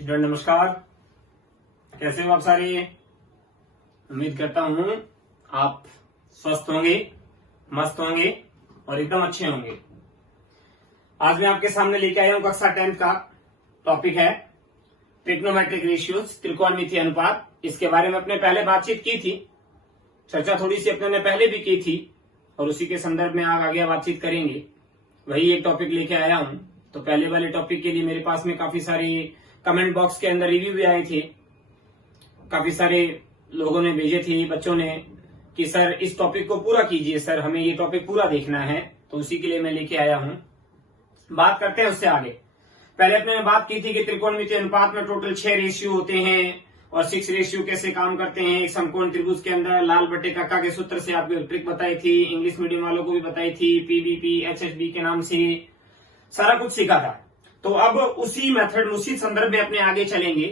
Student नमस्कार, कैसे हो आप सारे। उम्मीद करता हूं आप स्वस्थ होंगे, मस्त होंगे और एकदम अच्छे होंगे। आज मैं आपके सामने लेके आया हूं कक्षा 10 का टॉपिक है ट्रिग्नोमेट्रिक रेशियोज, त्रिकोणमितीय अनुपात। इसके बारे में अपने पहले बातचीत की थी, चर्चा थोड़ी सी अपने ने पहले भी की थी और उसी के संदर्भ में आगे बातचीत करेंगे। वही एक टॉपिक लेके आया हूं। तो पहले वाले टॉपिक के लिए मेरे पास में काफी सारे कमेंट बॉक्स के अंदर रिव्यू भी आए थे। काफी सारे लोगों ने भेजे थे, बच्चों ने, कि सर इस टॉपिक को पूरा कीजिए, सर हमें ये टॉपिक पूरा देखना है। तो उसी के लिए मैं लेके आया हूं। बात करते हैं उससे आगे। पहले अपने बात की थी कि त्रिकोणमितीय अनुपात में टोटल 6 रेशियो होते हैं और 6 रेशियो कैसे काम करते हैं। एक समकोण त्रिभुज के अंदर लाल बटे काका के सूत्र से आपको एक ट्रिक बताई थी, इंग्लिश मीडियम वालों को भी बताई थी, पीबीपी एचएसबी के नाम से सारा कुछ सीखा था। तो अब उसी मेथड, उसी संदर्भ में अपने आगे चलेंगे।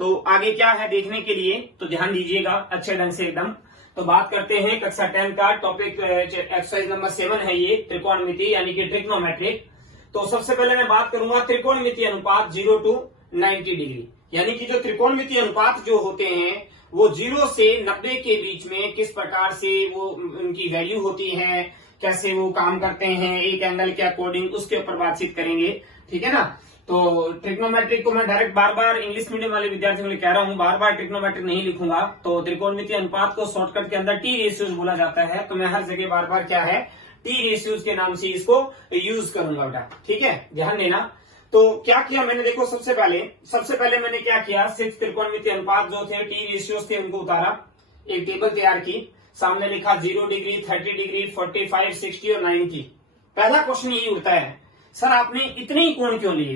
तो आगे क्या है देखने के लिए तो ध्यान दीजिएगा अच्छे ढंग से एकदम। तो बात करते हैं कक्षा 10 का टॉपिक, एक्सरसाइज नंबर 7 है ये, त्रिकोणमिति यानी कि ट्रिग्नोमेट्रिक। तो सबसे पहले मैं बात करूंगा त्रिकोणमितीय अनुपात 0 to 90 डिग्री, यानी कि जो त्रिकोणमितीय अनुपात जो होते हैं वो 0 से 90 के बीच में किस प्रकार से वो उनकी वैल्यू होती है, कैसे वो काम करते हैं एक एंगल के अकॉर्डिंग, उसके ऊपर बातचीत करेंगे। ठीक है ना। तो ट्रिग्नोमेट्रिक को मैं डायरेक्ट बार बार इंग्लिश मीडियम वाले विद्यार्थियों के लिए कह रहा हूं, बार बार ट्रिग्नोमेट्रिक नहीं लिखूंगा। तो त्रिकोणमितीय अनुपात को शॉर्टकट के अंदर टी रेशियोज बोला जाता है। तो मैं हर जगह बार बार क्या है, टी रेशियोज के नाम से इसको यूज करूंगा बेटा। ठीक है, ध्यान देना। तो क्या किया मैंने, देखो सबसे पहले मैंने क्या किया, 6 त्रिकोणमितीय अनुपात जो थे टी रेशियोज थे उनको उतारा, एक टेबल तैयार की, सामने लिखा 0 डिग्री, 30 डिग्री, 45, 60 और 90। पहला क्वेश्चन यही उठता है, सर आपने इतने ही कोण क्यों लिए?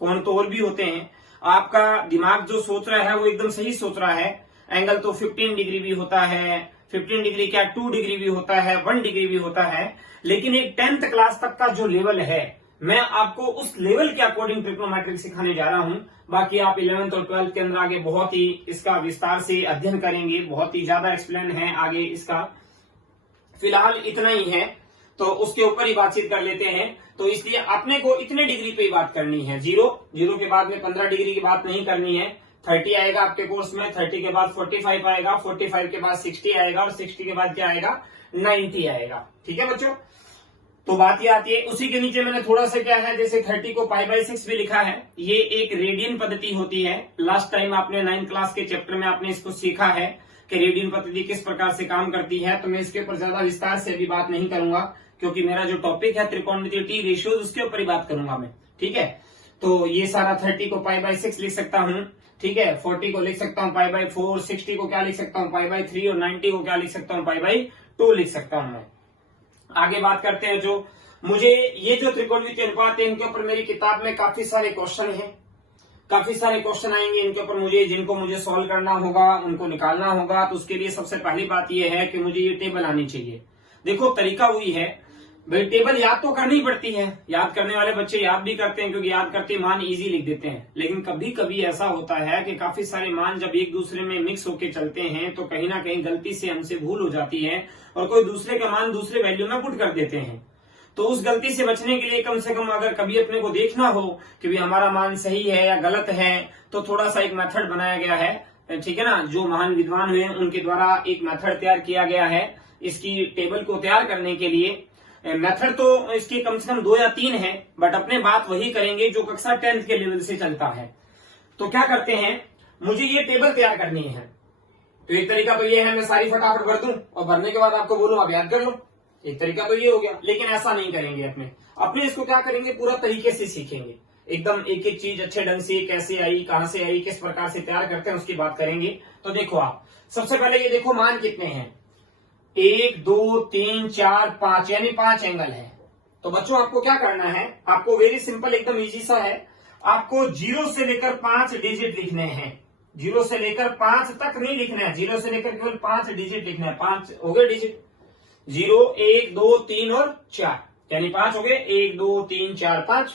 कोण तो और भी होते हैं। आपका दिमाग जो सोच रहा है वो एकदम सही सोच रहा है। एंगल तो 15 डिग्री भी होता है, 15 डिग्री क्या 2 डिग्री भी होता है, 1 डिग्री भी होता है। लेकिन एक 10th क्लास तक का जो लेवल है, मैं आपको उस लेवल के अकॉर्डिंग ट्रिग्नोमेट्रिक सिखाने जा रहा हूं। बाकी आप 11th और 12th के अंदर आगे बहुत ही इसका विस्तार से अध्ययन करेंगे, बहुत ही ज्यादा एक्सप्लेन है आगे इसका। फिलहाल इतना ही है तो उसके ऊपर ही बातचीत कर लेते हैं। तो इसलिए अपने को इतने डिग्री पे ही बात करनी है, 0 के बाद में 15 डिग्री की बात नहीं करनी है। 30 आएगा आपके कोर्स में, 30 के बाद 45 आएगा, 45 के बाद 60 आएगा और 60 के बाद क्या आएगा, 90 आएगा। ठीक है बच्चों। तो बात ये आती है, उसी के नीचे मैंने थोड़ा सा क्या है, जैसे 30 को π/6 भी लिखा है। ये एक रेडियन पद्धति होती है। लास्ट टाइम आपने 9th क्लास के चैप्टर में आपने इसको सीखा है कि रेडियन पद्धति किस प्रकार से काम करती है। तो मैं इसके ऊपर ज्यादा विस्तार से अभी बात नहीं करूंगा, क्योंकि मेरा जो टॉपिक है त्रिकोणमितीय टी रेशियोज, उसके ऊपर ही बात करूंगा मैं। ठीक है। तो ये सारा 30 को π/6 लिख सकता हूं। ठीक है, 40 को लिख सकता हूं π/4, 60 को क्या लिख सकता हूं π/3 और 90 को क्या लिख सकता हूं π/2 लिख सकता हूं मैं। आगे बात करते हैं। जो मुझे ये जो त्रिकोणमितीय अनुपात है इनके ऊपर मेरी किताब में काफी सारे क्वेश्चन हैं, काफी सारे क्वेश्चन आएंगे इनके ऊपर, मुझे जिनको मुझे सॉल्व करना होगा, उनको निकालना होगा। तो उसके लिए सबसे पहली बात यह है कि मुझे ये टेबल आनी चाहिए। देखो तरीका वही है भाई, टेबल याद तो करनी पड़ती है। याद करने वाले बच्चे याद भी करते हैं, क्योंकि याद करते मान इजी लिख देते हैं। लेकिन कभी कभी ऐसा होता है कि काफी सारे मान जब एक दूसरे में मिक्स होके चलते हैं तो कहीं ना कहीं गलती से हमसे भूल हो जाती है और कोई दूसरे का मान दूसरे वैल्यू में पुट कर देते हैं। तो उस गलती से बचने के लिए कम से कम अगर कभी अपने को देखना हो कि भी हमारा मान सही है या गलत है, तो थोड़ा सा एक मेथड बनाया गया है। ठीक है ना, जो महान विद्वान हुए उनके द्वारा एक मेथड तैयार किया गया है इसकी टेबल को तैयार करने के लिए। मेथड तो इसके कम से कम 2 या 3 है, बट अपने बात वही करेंगे जो कक्षा 10th के लेवल से चलता है। तो क्या करते हैं, मुझे ये टेबल तैयार करनी है। तो एक तरीका तो ये है मैं सारी फटाफट भर दूं और भरने के बाद आपको बोलूं आप याद कर लो। एक तरीका तो ये हो गया, लेकिन ऐसा नहीं करेंगे। अपने इसको क्या करेंगे, पूरा तरीके से सीखेंगे एकदम, एक एक चीज अच्छे ढंग से, कैसे आई, कहां से आई, किस प्रकार से तैयार करते हैं उसकी बात करेंगे। तो देखो आप सबसे पहले ये देखो मान कितने हैं, 1 2 3 4 5, यानी 5 एंगल है। तो बच्चों आपको क्या करना है, आपको वेरी सिंपल एकदम इजी सा है। आपको 0 से लेकर 5 डिजिट लिखने हैं। 0 से लेकर 5 तक नहीं लिखना है, 0 से लेकर केवल 5 डिजिट लिखना है। 5 हो गए डिजिट, 0 1 2 3 और 4, यानी 5 हो गए, 1 2 3 4 5।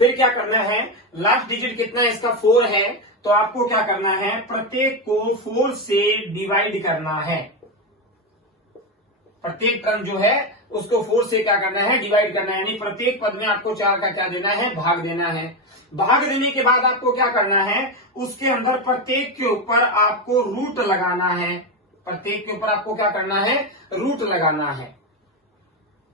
फिर क्या करना है, लास्ट डिजिट कितना है इसका, 4 है। तो आपको क्या करना है, प्रत्येक को 4 से डिवाइड करना है। प्रत्येक टर्म जो है उसको 4 से क्या करना है, डिवाइड करना है। यानी प्रत्येक पद में आपको 4 का क्या देना है, भाग देना है। भाग देने के बाद आपको क्या करना है, उसके अंदर प्रत्येक के ऊपर आपको रूट लगाना है। प्रत्येक के ऊपर आपको क्या करना है, रूट लगाना है।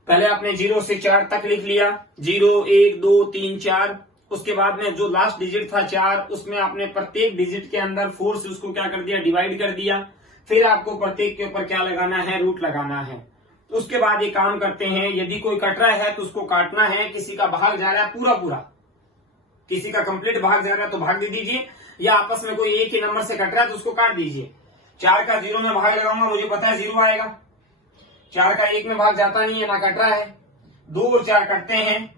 पहले आपने 0 से 4 तक लिख लिया, 0 1 2 3 4। उसके बाद में जो लास्ट डिजिट था 4, उसमें आपने प्रत्येक डिजिट के अंदर 4 से उसको क्या कर दिया, डिवाइड कर दिया। फिर आपको प्रत्येक के ऊपर क्या लगाना है, रूट लगाना है। उसके बाद ये काम करते हैं, यदि कोई कट रहा है तो उसको काटना है। किसी का भाग जा रहा है पूरा पूरा, किसी का कंप्लीट भाग जा रहा है तो भाग दे दीजिए, या आपस में कोई एक ही नंबर से कट रहा है तो उसको काट दीजिए। 4 का 0 में भाग लगाऊंगा, मुझे पता है 0 आएगा। 4 का 1 में भाग जाता नहीं है, ना कट रहा है। 2 और 4 कटते हैं,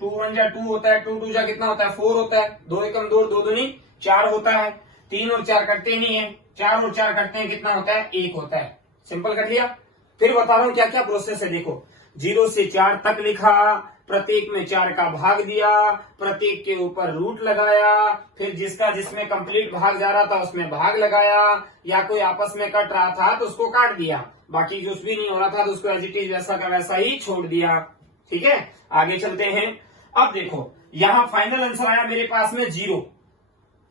2 1 जा 2 होता है, 2 2 जा कितना होता है, 4 होता है। 2 एकम 2, 2 दूनी 4 होता है। 3 और 4 कटते नहीं है, 4 और 4 कटते हैं, कितना होता है, 1 होता है। सिंपल कर लिया। फिर बता रहा हूं क्या क्या प्रोसेस है। देखो 0 से 4 तक लिखा, प्रत्येक में 4 का भाग दिया, प्रत्येक के ऊपर रूट लगाया, फिर जिसका जिसमें कंप्लीट भाग जा रहा था उसमें भाग लगाया, या कोई आपस में कट रहा था तो उसको काट दिया, बाकी कुछ भी नहीं हो रहा था तो उसको एज इट इज वैसा का वैसा ही छोड़ दिया। ठीक है, आगे चलते हैं। अब देखो यहां फाइनल आंसर आया मेरे पास में 0।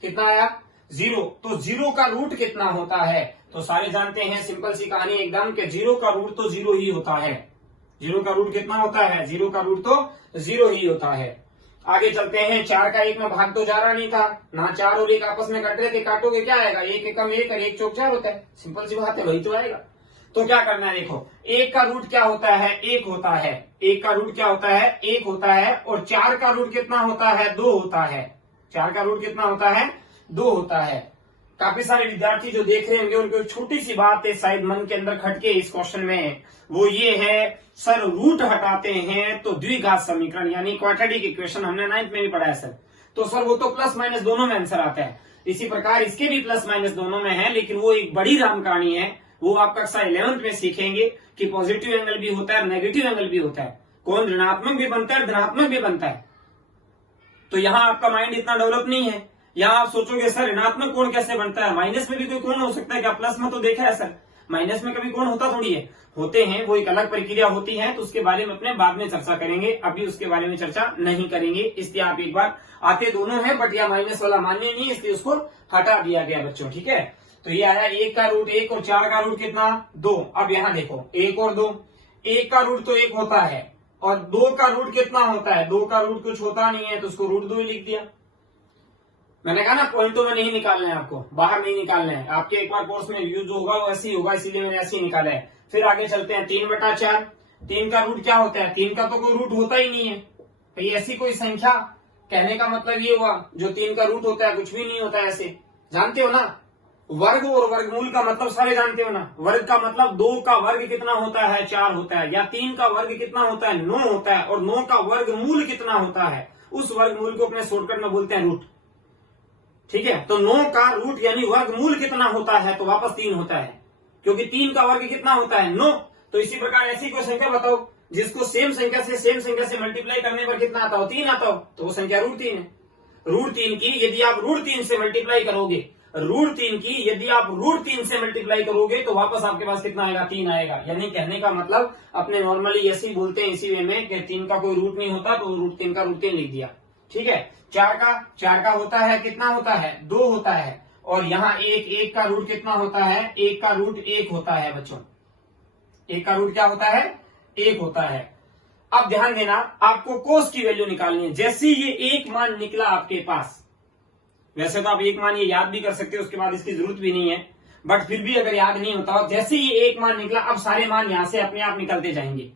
कितना आया, 0। तो 0 का रूट कितना होता है, तो सारे जानते हैं, सिंपल सी कहानी एकदम, कि 0 का रूट तो 0 ही होता है। 0 का रूट कितना होता है, 0 का रूट तो 0 ही होता है। आगे चलते हैं। 4 का 1 में भाग तो जा रहा नहीं था ना, 4 और 1 आपस में कट रहे थे, काटोगे क्या आएगा, 1 एकम 1 और 1 चौक 4 होता है। सिंपल सी बात है, वही तो आएगा। तो क्या करना है, देखो 1 का रूट क्या होता है, 1 होता है। 1 का रूट क्या होता है, 1 होता है। और 4 का रूट कितना होता है, 2 होता है। 4 का रूट कितना होता है, 2 होता है। काफी सारे विद्यार्थी जो देख रहे होंगे उनको एक छोटी सी बात है शायद मन के अंदर खटके इस क्वेश्चन में, वो ये है, सर रूट हटाते हैं तो द्विघात समीकरण यानी क्वाड्रेटिक इक्वेशन हमने 9th में भी पढ़ा है सर, तो सर वो तो प्लस माइनस दोनों में आंसर आता है। इसी प्रकार इसके भी प्लस माइनस दोनों में है, लेकिन वो एक बड़ी राम कहानी है, वो आप कक्षा 11th में सीखेंगे कि पॉजिटिव एंगल भी होता है और नेगेटिव एंगल भी होता है, कौन ऋणात्मक भी बनता है धनात्मक भी बनता है। तो यहाँ आपका माइंड इतना डेवलप नहीं है। यहाँ आप सोचोगे सर ऋणात्मक कोण कैसे बनता है, माइनस में भी कोई कोण हो सकता है क्या, प्लस में तो देखा है सर, माइनस में कभी कोण होता थोड़ी है, होते हैं, वो एक अलग प्रक्रिया होती है, तो उसके बारे में अपने बाद में चर्चा करेंगे, अभी उसके बारे में चर्चा नहीं करेंगे। इसलिए आप एक बार आते दोनों है, बट यह माइनस वाला मान्य नहीं है, इसलिए उसको हटा दिया गया बच्चों। ठीक है, तो ये आया 1 का रूट 1 और 4 का रूट कितना, 2। अब यहाँ देखो 1 और 2, 1 का रूट तो 1 होता है और 2 का रूट कितना होता है, 2 का रूट कुछ होता नहीं है, तो उसको रूट 2 ही लिख दिया। मैंने कहा ना पॉइंटों में नहीं निकालना है, आपको बाहर नहीं निकालना है, आपके एक बार कोर्स में यूज होगा वो ऐसे ही होगा, इसीलिए मैंने ऐसे ही निकाला है। फिर आगे चलते हैं, 3/4। 3 का रूट क्या होता है, 3 का तो कोई रूट होता ही नहीं है, तो ये ऐसी कोई संख्या, कहने का मतलब ये हुआ जो 3 का रूट होता है कुछ भी नहीं होता है, ऐसे जानते हो ना। वर्ग और वर्गमूल का मतलब सारे जानते हो ना, वर्ग का मतलब 2 का वर्ग कितना होता है, 4 होता है, या 3 का वर्ग कितना होता है, 9 होता है, और 9 का वर्गमूल कितना होता है, उस वर्गमूल को अपने शॉर्टकट में बोलते हैं रूट। ठीक है, तो 9 का रूट यानी वर्गमूल कितना होता है, तो वापस 3 होता है, क्योंकि 3 का वर्ग कितना होता है, 9। तो इसी प्रकार ऐसी कोई संख्या बताओ जिसको सेम संख्या से मल्टीप्लाई करने पर कितना आता हो, 3 आता हो, तो वो संख्या रूट 3 है। रूट 3 की यदि आप रूट 3 से मल्टीप्लाई करोगे, रूट 3 की यदि आप रूट 3 से मल्टीप्लाई करोगे तो वापस आपके पास कितना आएगा, 3 आएगा। यानी कहने का मतलब अपने नॉर्मली ऐसे ही बोलते हैं इसी वे में कि 3 का कोई रूट नहीं होता, तो रूट 3 का रूट 3 लिख दिया। ठीक है, 4 का होता है, कितना होता है, 2 होता है, और यहाँ 1 का रूट कितना होता है, 1 का रूट 1 होता है बच्चों, 1 का रूट क्या होता है, 1 होता है। अब ध्यान देना, आपको कोस की वैल्यू निकालनी है। जैसे ये 1 मान निकला आपके पास, वैसे तो आप 1 मान ये याद भी कर सकते हो, उसके बाद इसकी जरूरत भी नहीं है, बट फिर भी अगर याद नहीं होता, जैसे ये 1 मान निकला, अब सारे मान यहां से अपने आप निकलते जाएंगे।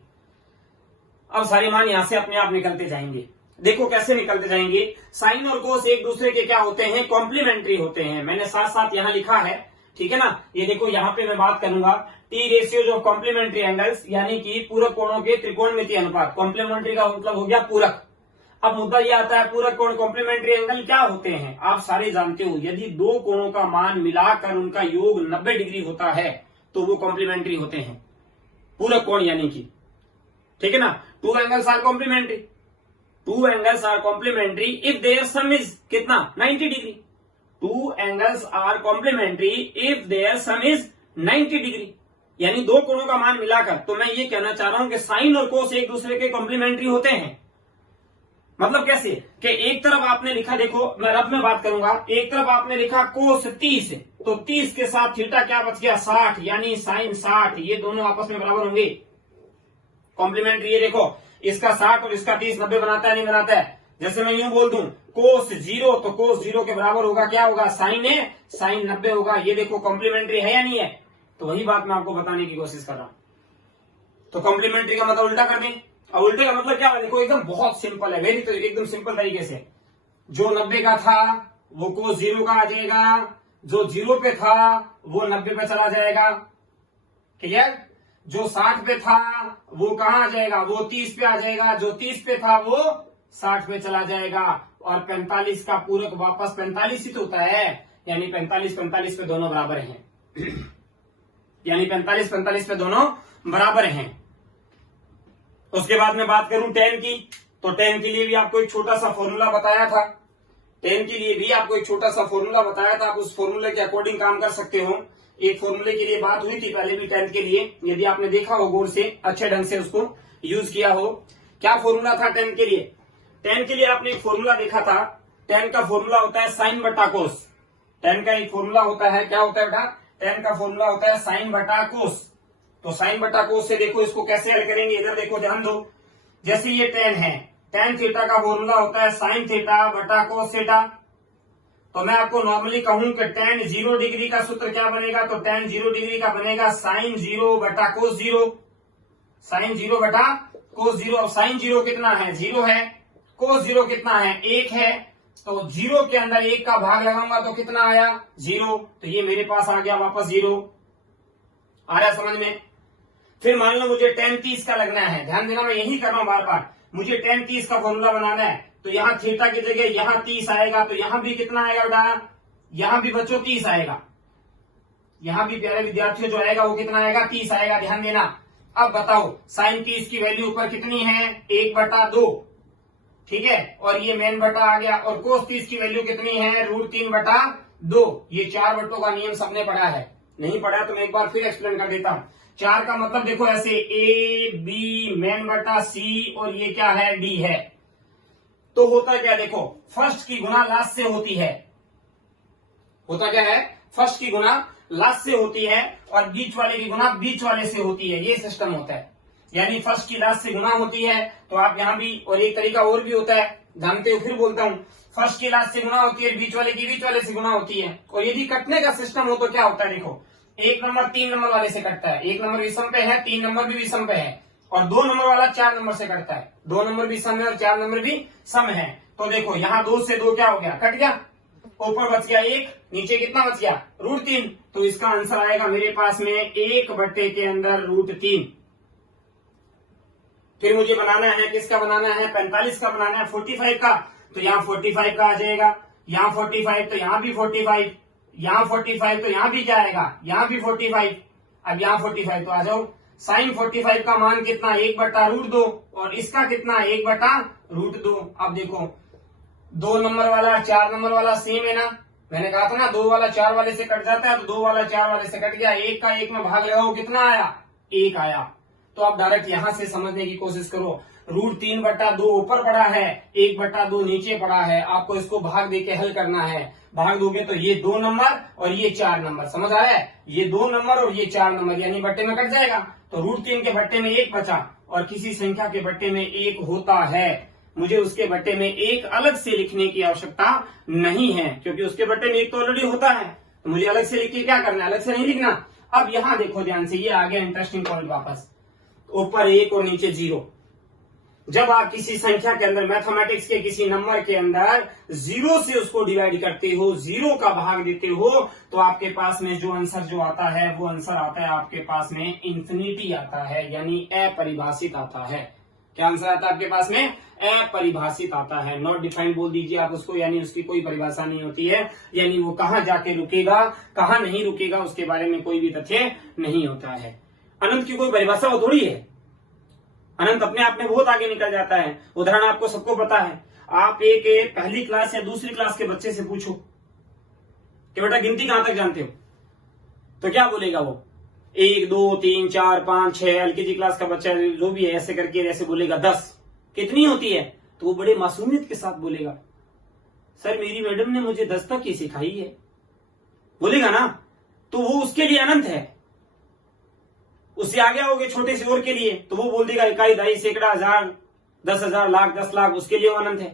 अब सारे मान यहां से अपने आप निकलते जाएंगे। देखो कैसे निकलते जाएंगे, साइन और कोस एक दूसरे के क्या होते हैं, कॉम्प्लीमेंट्री होते हैं। मैंने साथ साथ यहां लिखा है, ठीक है ना। ये देखो यहाँ पे मैं बात करूंगा T ratios of complementary angles, यानी कि पूरक कोणों के त्रिकोणमितीय अनुपात। कॉम्प्लीमेंट्री का मतलब हो गया पूरक। अब मुद्दा ये आता है पूरक कोण कॉम्प्लीमेंट्री एंगल क्या होते हैं, आप सारे जानते हो। यदि दो कोणों का मान मिलाकर उनका योग 90 डिग्री होता है तो वो कॉम्प्लीमेंट्री होते हैं, पूरक कोण यानी कि, ठीक है ना। 2 angles are complementary, 2 angles are complementary if their sum is कितना, 90 degree. 2 angles are complementary if their sum is 90 degree, यानी दो कोणों का मान मिलाकर। तो मैं ये कहना चाह रहा हूं कि साइन और कोस एक दूसरे के कॉम्प्लीमेंट्री होते हैं। मतलब कैसे कि एक तरफ आपने लिखा, देखो मैं रफ में बात करूंगा, एक तरफ आपने लिखा कोस 30, तो 30 के साथ थीटा क्या बच गया 60, यानी साइन 60, ये दोनों आपस में बराबर होंगे, कॉम्प्लीमेंट्री। ये देखो इसका 60 और इसका 30 90 बनाता है नहीं बनाता है। जैसे मैं यूं बोल दूं कोस 0, तो कोस 0 के बराबर होगा क्या होगा साइन है, साइन 90 होगा। ये देखो कॉम्प्लीमेंट्री है या नहीं है, तो वही बात मैं आपको बताने की कोशिश कर रहा हूं। तो कॉम्प्लीमेंट्री का मतलब उल्टा कर दें, और उल्टे का मतलब क्या है, देखो एकदम बहुत सिंपल है, वेरी, तो एकदम सिंपल तरीके से, जो 90 का था वो कोस 0 का आ जाएगा, जो 0 पे था वो 90 पे चला जाएगा, क्लियर। जो 60 पे था वो कहां आ जाएगा, वो 30 पे आ जाएगा, जो 30 पे था वो 60 पे चला जाएगा, और 45 का पूरक वापस 45 ही तो होता है, यानी 45 45 पे दोनों बराबर हैं यानी 45 45 पे दोनों बराबर हैं। उसके बाद में बात करूं tan की, तो tan के लिए भी आपको एक छोटा सा फॉर्मूला बताया था, tan के लिए भी आपको एक छोटा सा फॉर्मूला बताया था, आप उस फॉर्मूले के अकॉर्डिंग काम कर सकते हो। एक फॉर्मूले के लिए बात हुई थी पहले भी tan के लिए, यदि आपने देखा हो गौर से, अच्छे ढंग से उसको यूज किया हो। क्या फॉर्मूला था tan के लिए, tan के लिए आपने एक फॉर्मूला देखा था, tan का फॉर्मूला होता है साइन बटा कोस, tan का एक फॉर्मूला होता है, क्या होता है बेटा, tan का फॉर्मूला होता है साइन बटा कोस। तो साइन बटा कोस से देखो इसको कैसे हल करेंगे, इधर देखो ध्यान दो, जैसे ये tan है, tan थीटा का फॉर्मूला होता है साइन थीटा बटा कोस थीटा। तो मैं आपको नॉर्मली कहूं कि tan 0 डिग्री का सूत्र क्या बनेगा, तो tan 0 डिग्री का बनेगा साइन 0 बटा कोस 0, साइन 0 बटा कोस 0। अब साइन 0 कितना है, 0 है, कोस 0 कितना है, 1 है, तो 0 के अंदर 1 का भाग लगाऊंगा तो कितना आया 0, तो ये मेरे पास आ गया वापस 0। आ रहा समझ में। फिर मान लो मुझे tan 30 का लगना है, ध्यान देना मैं यही कर रहा हूं बार बार, मुझे tan 30 का फॉर्मूला बनाना है, तो यहाँ थीटा की जगह यहाँ 30 आएगा, तो यहाँ भी कितना आएगा बेटा, यहाँ भी बच्चों 30 आएगा, यहाँ भी प्यारे विद्यार्थियों जो आएगा वो कितना आएगा 30 आएगा, ध्यान देना। अब बताओ साइन 30 की वैल्यू ऊपर कितनी है 1/2, ठीक है, और ये मेन बटा आ गया, और कोस 30 की वैल्यू कितनी है √3/2। ये 4 बट्टों का नियम सबने पढ़ा है, नहीं पढ़ा तो मैं एक बार फिर एक्सप्लेन कर देता हूं। 4 का मतलब देखो ऐसे A B मेन बटा C और ये क्या है D है, तो होता क्या देखो, फर्स्ट की गुना लास्ट से होती है, होता क्या है, फर्स्ट की गुना लास्ट से होती है और बीच वाले की गुना बीच वाले से होती है, ये सिस्टम होता है। यानी फर्स्ट की लास्ट से गुना होती है, तो आप यहां भी, और एक तरीका और भी होता है, जानते हो फिर बोलता हूं, फर्स्ट की लास्ट से गुना होती है, बीच वाले की बीच वाले से गुना होती है। और यदि कटने का सिस्टम हो तो क्या होता है देखो, 1 नंबर 3 नंबर वाले से कटता है, 1 नंबर विषम पे है, 3 नंबर भी विषम पे है, और 2 नंबर वाला 4 नंबर से कटता है, 2 नंबर भी सम है और 4 नंबर भी सम है। तो देखो यहाँ 2 से 2 क्या हो गया, कट गया, ऊपर बच गया 1, नीचे कितना बच गया √3, तो इसका आंसर आएगा मेरे पास में 1 के अंदर √3। फिर मुझे बनाना है, किसका बनाना है, 45 का बनाना है, 45 का, तो यहाँ 45 का आ जाएगा, यहाँ 45 तो यहाँ भी 45, यहाँ 45 तो यहाँ भी क्या आएगा, यहाँ भी 45। अब यहाँ 45 तो आ जाओ, साइन 45 का मान कितना 1/√2 और इसका कितना 1/√2। अब देखो 2 नंबर वाला 4 नंबर वाला सेम है ना, मैंने कहा था ना 2 वाला 4 वाले से कट जाता है, तो 2 वाला 4 वाले से कट गया, 1 का 1 में भाग लगाओ कितना आया 1 आया। तो आप डायरेक्ट यहां से समझने की कोशिश करो, √3/2 ऊपर पड़ा है, 1/2 नीचे पड़ा है, आपको इसको भाग देके हल करना है। भाग दोगे तो ये 2 नंबर और ये 4 नंबर, समझ आ रहा है, ये 2 नंबर और ये 4 नंबर, यानी बट्टे में कट जाएगा, तो √3 के बट्टे में 1 बचा, और किसी संख्या के बट्टे में 1 होता है, मुझे उसके बट्टे में 1 अलग से लिखने की आवश्यकता नहीं है, क्योंकि उसके बट्टे में 1 तो ऑलरेडी होता है, तो मुझे अलग से लिख के क्या करना है, अलग से नहीं लिखना। अब यहां देखो ध्यान से, ये आ गया इंटरेस्टिंग पॉइंट, वापस ऊपर 1 और नीचे 0। जब आप किसी संख्या के अंदर, मैथमेटिक्स के किसी नंबर के अंदर 0 से उसको डिवाइड करते हो, 0 का भाग देते हो, तो आपके पास में जो आंसर जो आता है वो आंसर आता है आपके पास में इंफिनिटी आता है, यानी अपरिभाषित आता है। क्या आंसर आता है आपके पास में, अपरिभाषित आता है, नॉट डिफाइंड बोल दीजिए आप उसको, यानी उसकी कोई परिभाषा नहीं होती है, यानी वो कहां जाके रुकेगा कहां नहीं रुकेगा उसके बारे में कोई भी तथ्य नहीं होता है। अनंत की कोई परिभाषा वो थोड़ी है, अनंत अपने आप में बहुत आगे निकल जाता है। उदाहरण आपको सबको पता है, आप एक पहली क्लास या दूसरी क्लास के बच्चे से पूछो कि बेटा गिनती कहां तक जानते हो, तो क्या बोलेगा वो, 1 2 3 4 5 6, एलकेजी क्लास का बच्चा जो भी है ऐसे करके ऐसे बोलेगा 10, कितनी होती है, तो वो बड़े मासूमियत के साथ बोलेगा, सर मेरी मैडम ने मुझे 10 तक ही सिखाई है, बोलेगा ना, तो वो उसके लिए अनंत है। उससे आगे आओगे छोटे से और के लिए, तो वो बोल देगा इकाई, दहाई, सैकड़ा, हजार, 10,000, लाख, 10 लाख, उसके लिए वो अनंत है।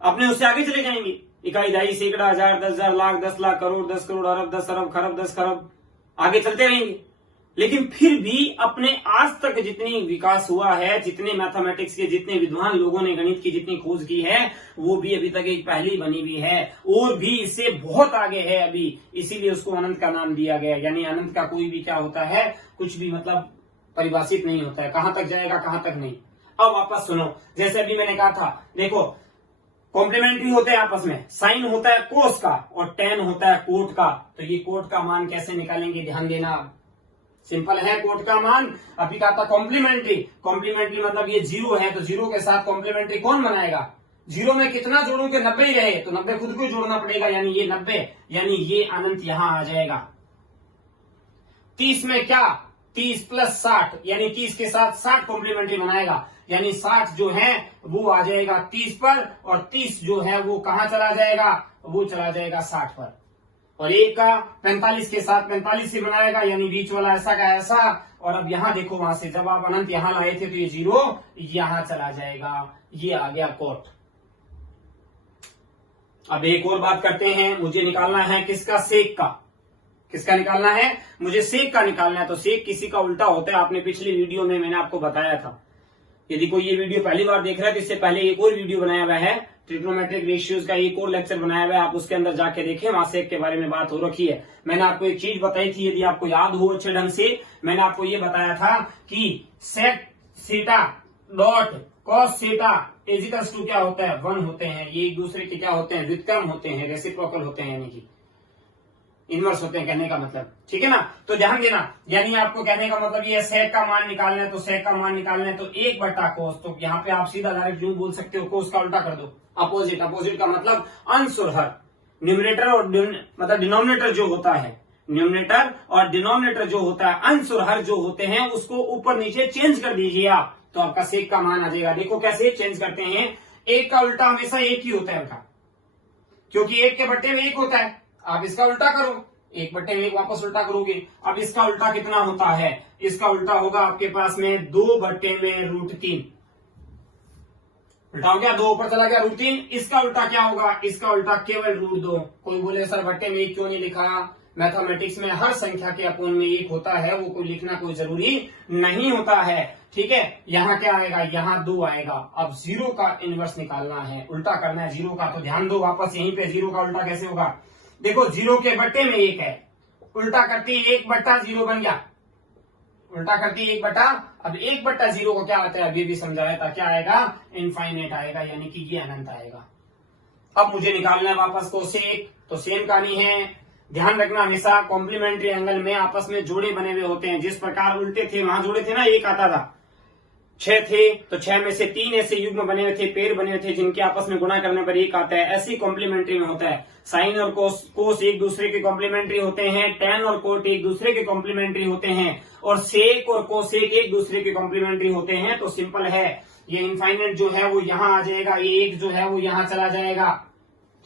अपने उससे आगे चले जाएंगे, इकाई, दहाई, सैकड़ा, हजार, 10,000, लाख, 10 लाख, करोड़, 10 करोड़, अरब, 10 अरब, खरब, 10 खरब, आगे चलते रहेंगे। लेकिन फिर भी अपने आज तक जितनी विकास हुआ है, जितने मैथमेटिक्स के जितने विद्वान लोगों ने गणित की जितनी खोज की है, वो भी अभी तक एक पहली बनी हुई है, और भी इससे बहुत आगे है अभी, इसीलिए उसको अनंत का नाम दिया गया। यानी अनंत का कोई भी क्या होता है, कुछ भी मतलब परिभाषित नहीं होता है, कहां तक जाएगा कहां तक नहीं। अब वापस सुनो, जैसे अभी मैंने कहा था, देखो कॉम्प्लीमेंट्री होते हैं आपस में, साइन होता है कोस का और टेन होता है कोट का। तो ये कोट का मान कैसे निकालेंगे, ध्यान देना, सिंपल है कोट का मान। अभी कहा था कॉम्प्लीमेंट्री, कॉम्प्लीमेंट्री मतलब ये 0 है, तो 0 के साथ कॉम्प्लीमेंट्री कौन बनाएगा, 0 में कितना जोड़ूं कि 90 ही रहे, तो 90 खुद को जोड़ना पड़ेगा, यानी ये 90, यानी ये अनंत यहां आ जाएगा। 30 में क्या, 30 प्लस 60, यानी 30 के साथ 60 कॉम्प्लीमेंट्री बनाएगा, यानी 60 जो है वो आ जाएगा 30 पर, और 30 जो है वो कहां चला जाएगा, वो चला जाएगा 60 पर। और एक का 45 के साथ 45 से बनाएगा, यानी बीच वाला ऐसा का ऐसा। और अब यहां देखो, वहां से जब आप अनंत यहां लाए थे तो ये 0 यहां चला जाएगा, ये आ गया कोट। अब एक और बात करते हैं, मुझे निकालना है किसका, सेक का। किसका निकालना है, मुझे सेक का निकालना है। तो सेक किसी का उल्टा होता है, आपने पिछली वीडियो में मैंने आपको बताया था। यदि कोई ये वीडियो पहली बार देख रहा है तो इससे पहले एक और वीडियो बनाया हुआ है, ट्रिग्नोमेट्रिक रेशियोज का एक और लेक्चर बनाया हुआ है, आप उसके अंदर जाके देखें, वहां सेक के बारे में बात हो रखी है। मैंने आपको एक चीज बताई थी, यदि आपको याद हो अच्छे ढंग से, मैंने आपको ये बताया था कि sec theta dot cos theta equals to क्या होता है, 1 होते हैं। ये एक दूसरे के क्या होते हैं, व्युत्क्रम होते हैं, रेसिप्रोकल होते हैं, यानी कि इनवर्स होते हैं, कहने का मतलब, ठीक है ना। तो ध्यान देना, यानी आपको कहने का मतलब ये सेक का मान निकालना है, तो सेक का मान निकालना है तो 1 कोस। तो यहाँ पे आप सीधा डायरेक्ट यूं बोल सकते हो, कोस का उल्टा कर दो, अपोजिट। अपोजिट का मतलब अंश और हर, न्यूमरेटर और मतलब डिनोमिनेटर जो होता है, न्यूमरेटर और डिनोमिनेटर जो होता है, अंश और हर जो होते हैं, उसको ऊपर नीचे चेंज कर दीजिए आप, तो आपका सेक का मान आ जाएगा। देखो कैसे चेंज करते हैं, 1 का उल्टा हमेशा 1 ही होता है बेटा, क्योंकि 1 के बट्टे में 1 होता है। आप इसका उल्टा करो, 1 बट्टे में 1 वापस उल्टा करोगे। अब इसका उल्टा कितना होता है, इसका उल्टा होगा आपके पास में 2 बट्टे में √3। उल्टा हो गया, 2 ऊपर चला गया, √3। इसका उल्टा क्या होगा, इसका उल्टा केवल √2। कोई बोले सर बट्टे में 1 क्यों नहीं लिखा, मैथमेटिक्स में हर संख्या के अपोन में 1 होता है, वो कोई लिखना कोई जरूरी नहीं होता है, ठीक है। यहाँ क्या आएगा, यहाँ 2 आएगा। अब 0 का इनवर्स निकालना है, उल्टा करना है 0 का। तो ध्यान दो वापस यहीं पे, 0 का उल्टा कैसे होगा, देखो 0 के बट्टे में 1 है, उल्टा करती 1/0 बन गया, उल्टा करती 1/। अब 1/0 को क्या आता है, अभी भी समझाया था, क्या आएगा, इनफाइनाइट आएगा, यानी कि ये अनंत आएगा। अब मुझे निकालना है वापस कोसेक, तो सेम कहानी है। ध्यान रखना, हमेशा कॉम्प्लीमेंट्री एंगल में आपस में जोड़े बने हुए होते हैं। जिस प्रकार उल्टे थे वहां जोड़े थे ना, 1 आता था, 6 थे तो 6 में से 3 ऐसे युग्म बने हुए थे, पेड़ बने हुए थे, जिनके आपस में गुणा करने पर 1 आता है। ऐसी कॉम्प्लीमेंट्री में होता है। साइन और कोस एक दूसरे के कॉम्प्लीमेंट्री होते हैं, टेन और कोट एक दूसरे के कॉम्प्लीमेंट्री होते हैं, और सेक और कोसेक एक दूसरे के कॉम्प्लीमेंट्री होते हैं। तो सिंपल है, ये इनफाइनाइट जो है वो यहां आ जाएगा, ये 1 जो है वो यहां चला जाएगा,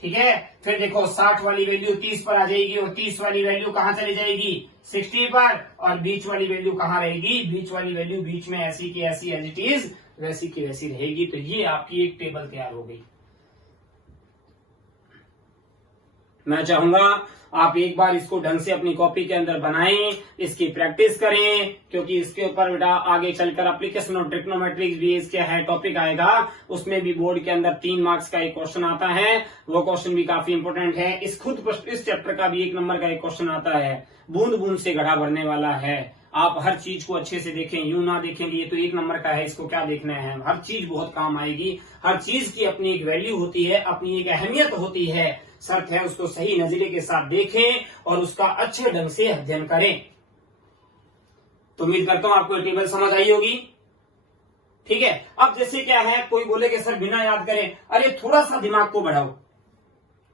ठीक है। फिर देखो 60 वाली वैल्यू 30 पर आ जाएगी, और 30 वाली वैल्यू कहां चली जाएगी, 60 पर, और बीच वाली वैल्यू कहां रहेगी, बीच वाली वैल्यू बीच में ऐसी की ऐसी एज इट इज वैसी की वैसी रहेगी। तो ये आपकी एक टेबल तैयार हो गई। मैं चाहूंगा आप एक बार इसको ढंग से अपनी कॉपी के अंदर बनाएं, इसकी प्रैक्टिस करें, क्योंकि इसके ऊपर बेटा आगे चलकर एप्लीकेशन ऑफ ट्रिग्नोमेट्रिक्स भी इसके है टॉपिक आएगा, उसमें भी बोर्ड के अंदर 3 मार्क्स का एक क्वेश्चन आता है, वो क्वेश्चन भी काफी इंपोर्टेंट है। इस चैप्टर का भी 1 नंबर का एक क्वेश्चन आता है, बूंद बूंद से घड़ा भरने वाला है। आप हर चीज को अच्छे से देखें, यूं ना देखेंगे ये तो 1 नंबर का है, इसको क्या देखना है। हर चीज बहुत काम आएगी, हर चीज की अपनी एक वैल्यू होती है, अपनी एक अहमियत होती है। शर्त है उसको सही नजरिए के साथ देखें और उसका अच्छे ढंग से अध्ययन करें। तो उम्मीद करता हूं आपको टेबल समझ आई होगी, ठीक है। अब जैसे क्या है, कोई बोले कि सर बिना याद करें, अरे थोड़ा सा दिमाग को बढ़ाओ,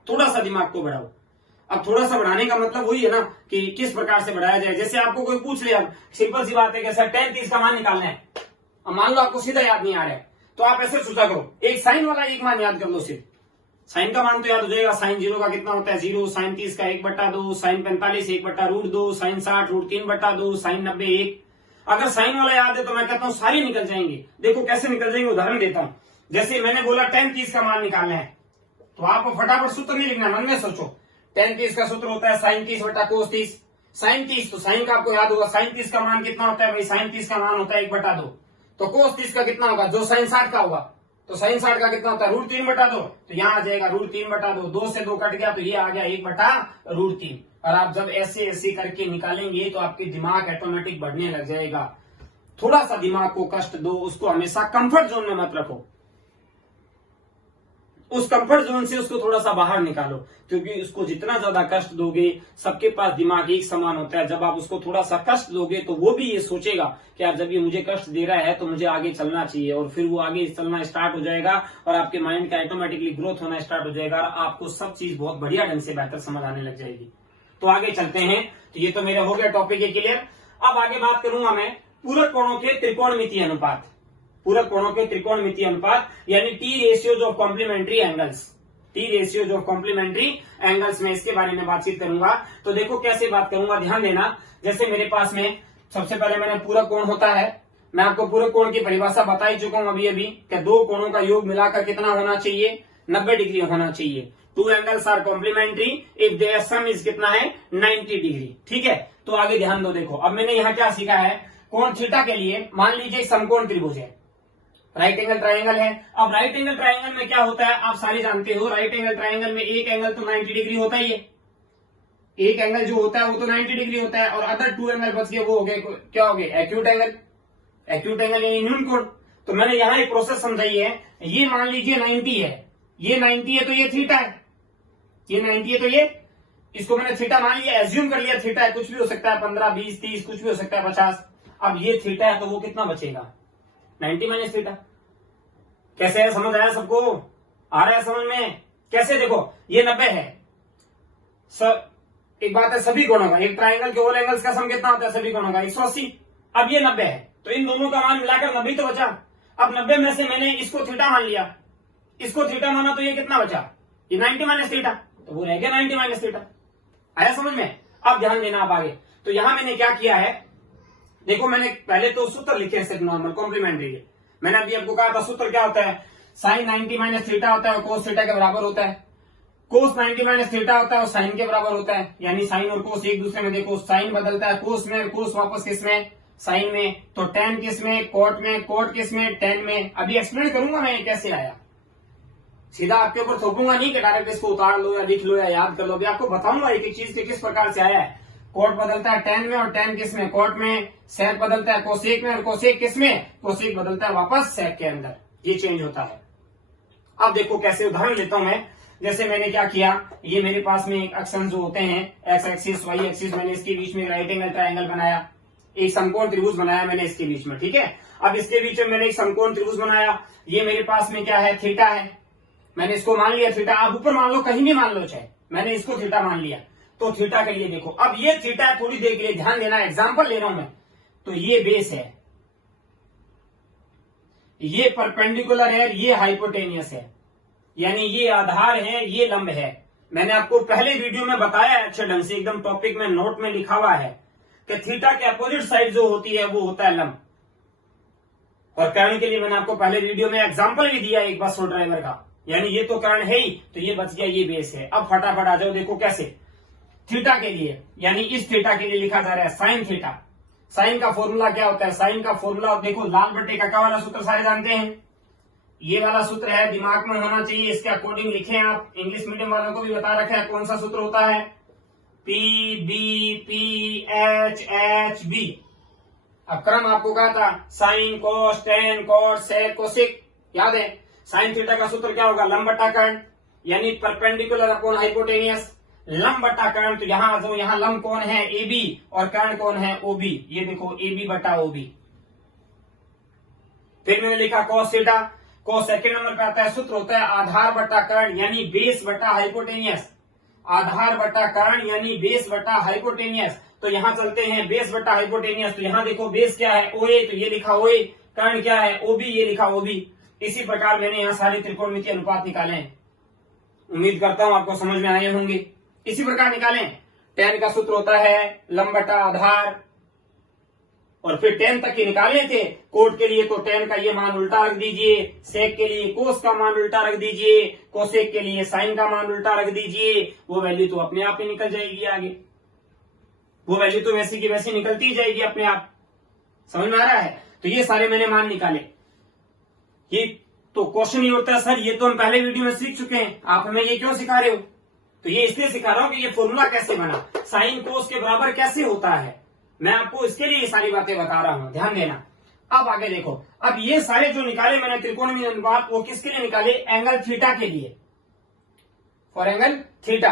थोड़ा सा दिमाग को बढ़ाओ। अब थोड़ा सा बढ़ाने का मतलब वही है ना कि किस प्रकार से बढ़ाया जाए। जैसे आपको कोई पूछ ले, अब सिंपल सी बात है कि सर 10 30 का मान निकालना है, अब मान लो आपको सीधा याद नहीं आ रहा है, तो आप ऐसे सोचा करो, एक साइन वाला एक मान याद कर लो सिर्फ। साइन का मान तो याद हो जाएगा, साइन 0 का कितना होता है 0, साइन 30 का 1/2, साइन 45 1/√2, साइन 60 √3/2, साइन 90 1। अगर साइन वाला याद है तो मैं कहता हूं सारे निकल जाएंगे। देखो कैसे निकल जाएंगे, उदाहरण देता हूं। जैसे मैंने बोला tan 30 का मान निकालना है, तो आपको फटाफट सूत्र नहीं लिखना, मन में सोचो। tan 30 का सूत्र होता है साइन 30 बटा कोस 30। साइन 30 तो साइन का आपको याद होगा, साइन 30 का मान कितना होता है भाई, साइन 30 का मान होता है 1/2। तो कोस 30 का कितना होगा, जो साइन 60 का होगा, तो साइन 60 का कितना होता है √3/2। तो यहाँ आ जाएगा √3/2, 2 से 2 कट गया तो ये आ गया 1/√3। और आप जब ऐसे ऐसे करके निकालेंगे तो आपके दिमाग ऑटोमेटिक बढ़ने लग जाएगा। थोड़ा सा दिमाग को कष्ट दो, उसको हमेशा कंफर्ट जोन में मत रखो, उस कंफर्ट जोन से उसको थोड़ा सा बाहर निकालो, क्योंकि उसको जितना ज्यादा कष्ट दोगे, सबके पास दिमाग एक समान होता है, जब आप उसको थोड़ा सा कष्ट दोगे तो वो भी ये सोचेगा कि यार जब ये मुझे कष्ट दे रहा है तो मुझे आगे चलना चाहिए, और फिर वो आगे चलना स्टार्ट हो जाएगा और आपके माइंड का ऑटोमेटिकली ग्रोथ होना स्टार्ट हो जाएगा और आपको सब चीज बहुत बढ़िया ढंग से बेहतर समझ आने लग जाएगी। तो आगे चलते हैं। तो ये तो मेरा हो गया टॉपिक है क्लियर। अब आगे बात करूंगा मैं पूरक कोणों के त्रिकोणमितीय अनुपात। पूरक कोणों के त्रिकोणमितीय अनुपात यानी T ratios of complementary angles. T ratios of complementary angles में इसके बारे में बातचीत करूंगा। तो देखो कैसे बात करूंगा, ध्यान देना। जैसे मेरे पास में सबसे पहले मैंने पूरक कोण होता है, मैं आपको पूरक कोण की परिभाषा बता ही चुका हूं अभी अभी, कि दो कोणों का योग मिलाकर कितना होना चाहिए, 90 डिग्री होना चाहिए। Two angles are complementary if their sum is कितना है 90 डिग्री। ठीक है, तो आगे ध्यान दो। देखो अब मैंने यहाँ क्या सीखा है, कोण थीटा के लिए मान लीजिए समकोण त्रिभुज है, राइट एंगल ट्राइंगल है। अब राइट एंगल ट्राइंगल में क्या होता है आप सारे जानते हो, राइट एंगल ट्राइंगल में एक एंगल तो 90 डिग्री होता ही है, एक एंगल जो होता है वो तो 90 डिग्री होता है, और अदर 2 एंगल बच गए वो हो गए, क्या हो गए, एक्यूट एंगल। एक्यूट एंगल यानी न्यून कोण। तो मैंने यहाँ एक प्रोसेस समझाई है, ये मान लीजिए 90 है, ये 90 है तो ये थीटा है, ये 90 है तो ये, इसको मैंने थीटा मान लिया, एज्यूम कर लिया थीटा है, कुछ भी हो सकता है 15 20 30 कुछ भी हो सकता है 50। अब ये थीटा है तो वो कितना बचेगा 90 माइनस थीटा। कैसे है, समझ आया सबको, आ रहा है समझ में कैसे। देखो ये 90 है, एक बात है सभी कोणों का, एक ट्राइंगल के होल एंगल्स का सम कितना होता है सभी कोणों का 180। अब ये 90 है तो इन दोनों का मान मिलाकर 90 तो बचा। अब 90 में से मैंने इसको थीटा मान लिया, इसको थीटा माना तो ये कितना बचा, ये 90 माइनस थीटा, तो वो रह गया 90 माइनस थीटा। आया समझ में। अब ध्यान देना आप आगे। तो यहां मैंने क्या किया है, देखो मैंने पहले तो सूत्र लिखे सिर्फ नॉर्मल कॉम्प्लीमेंट्री के। मैंने अभी आपको कहा था सूत्र क्या होता है, साइन 90 माइनस थीटा होता है और कोस थीटा के बराबर होता है, कोस 90 माइनस थीटा होता है और साइन के बराबर होता है। यानी साइन और कोस एक दूसरे में, देखो साइन बदलता है कोस में, कोस वापस किस में, साइन में, तो टेन किस में, कोट में, कोट किस में, टेन में। अभी एक्सप्लेन करूंगा मैं कैसे आया, सीधा आपके ऊपर थोपूंगा नहीं कि डायरेक्ट इसको उतार लो या लिख लो या याद कर लो, अभी आपको बताऊंगा एक एक चीज के किस प्रकार से आया है। कोट बदलता है टेन में और टेन किस में, कोट में। सेक बदलता है कोसेक में और कोसेक किस में, कोसेक बदलता है वापस सेक के अंदर, ये चेंज होता है। अब देखो कैसे उदाहरण लेता हूं मैं। जैसे मैंने क्या किया, ये मेरे पास में एक अक्षर जो होते हैं एक्स एक्सिस वाई एक्सिस, मैंने इसके बीच में राइट एंगल ट्राइंगल बनाया, एक समकोण त्रिभुज बनाया मैंने इसके बीच में। ठीक है, अब इसके बीच में मैंने एक समकोण त्रिभुज बनाया, ये मेरे पास में क्या है थीटा है, मैंने इसको मान लिया थीटा। आप ऊपर मान लो कहीं भी मान लो चाहे, मैंने इसको थीटा मान लिया। तो थीटा के लिए देखो, अब ये थीटा है, थोड़ी देर के लिए ध्यान देना, एग्जांपल ले रहा हूं मैं। तो ये बेस है, ये परपेंडिकुलर है, ये हाइपोटेनियस है, यानी ये आधार है, ये लंब है। मैंने आपको पहले वीडियो में बताया है अच्छे ढंग से, एकदम टॉपिक में नोट में लिखा हुआ है कि थीटा के अपोजिट साइड जो होती है वो होता है लंब। और कर्ण के लिए मैंने आपको पहले वीडियो में एग्जांपल भी दिया एक बस ड्राइवर का, यानी ये तो कर्ण है ही, तो ये बच गया, ये बेस है। अब फटाफट आ जाओ, देखो कैसे थीटा के लिए, यानी इस थीटा के लिए लिखा जा रहा है साइन थीटा। साइन का फॉर्मूला क्या होता है, साइन का फॉर्मूला देखो लाल बट्टे का वाला सूत्र सारे जानते हैं, ये वाला सूत्र है, दिमाग में होना चाहिए, इसके अकॉर्डिंग लिखे आप। इंग्लिश मीडियम वालों को भी बता रखा है कौन सा सूत्र होता है, P B P H H B. अब क्रम आपको कहा था sine cos tan cot sec cosec, याद है। साइन थीटा का सूत्र क्या होगा, लंब बटा कर्ण, यानी परपेंडिकुलर अपॉन हाइपोटेनियस, लंब बटा कर्ण। तो यहां जो यहाँ लंब कौन है ए बी और कर्ण कौन है ओ बी, ये देखो ए बी बटा ओ बी। फिर मैंने लिखा कॉस थीटा, को सेकंड नंबर पे आता है, सूत्र होता है आधार बटा कर्ण यानी बेस बटा हाइपोटेनियस, आधार बटा कर्ण यानी बेस बटा हाइपोटेनियस। तो यहां चलते हैं बेस बटा हाइपोटेनियस। तो यहां देखो बेस क्या है OA, तो ये लिखा OA, कर्ण क्या है OB, ये लिखा OB। इसी प्रकार मैंने यहाँ सारे त्रिकोणमितीय अनुपात निकाले हैं। उम्मीद करता हूं आपको समझ में आए होंगे। इसी प्रकार निकालें। tan का सूत्र होता है लंब बटा आधार, और फिर tan तक ही निकाले थे। कोट के लिए तो tan का ये मान उल्टा रख दीजिए, सेक के लिए कोस का मान उल्टा रख दीजिए, कोसेक के लिए साइन का मान उल्टा रख दीजिए। वो वैल्यू तो अपने आप ही निकल जाएगी आगे, वो वैल्यू तो वैसी की वैसी निकलती जाएगी अपने आप। समझ में आ रहा है? तो ये सारे मैंने मान निकाले। ये तो क्वेश्चन ये होता है सर ये तो हम पहले वीडियो में सीख चुके हैं, आप हमें ये क्यों सिखा रहे हो? तो ये इसलिए सिखा रहा हूं कि ये फॉर्मूला कैसे बना, साइन कोस के बराबर कैसे होता है, मैं आपको इसके लिए ये सारी बातें बता रहा हूं, ध्यान देना। अब आगे देखो, अब ये सारे जो निकाले मैंने त्रिकोणमितीय अनुपात, वो किसके लिए निकाले? एंगल थीटा के लिए, फॉर एंगल थीटा।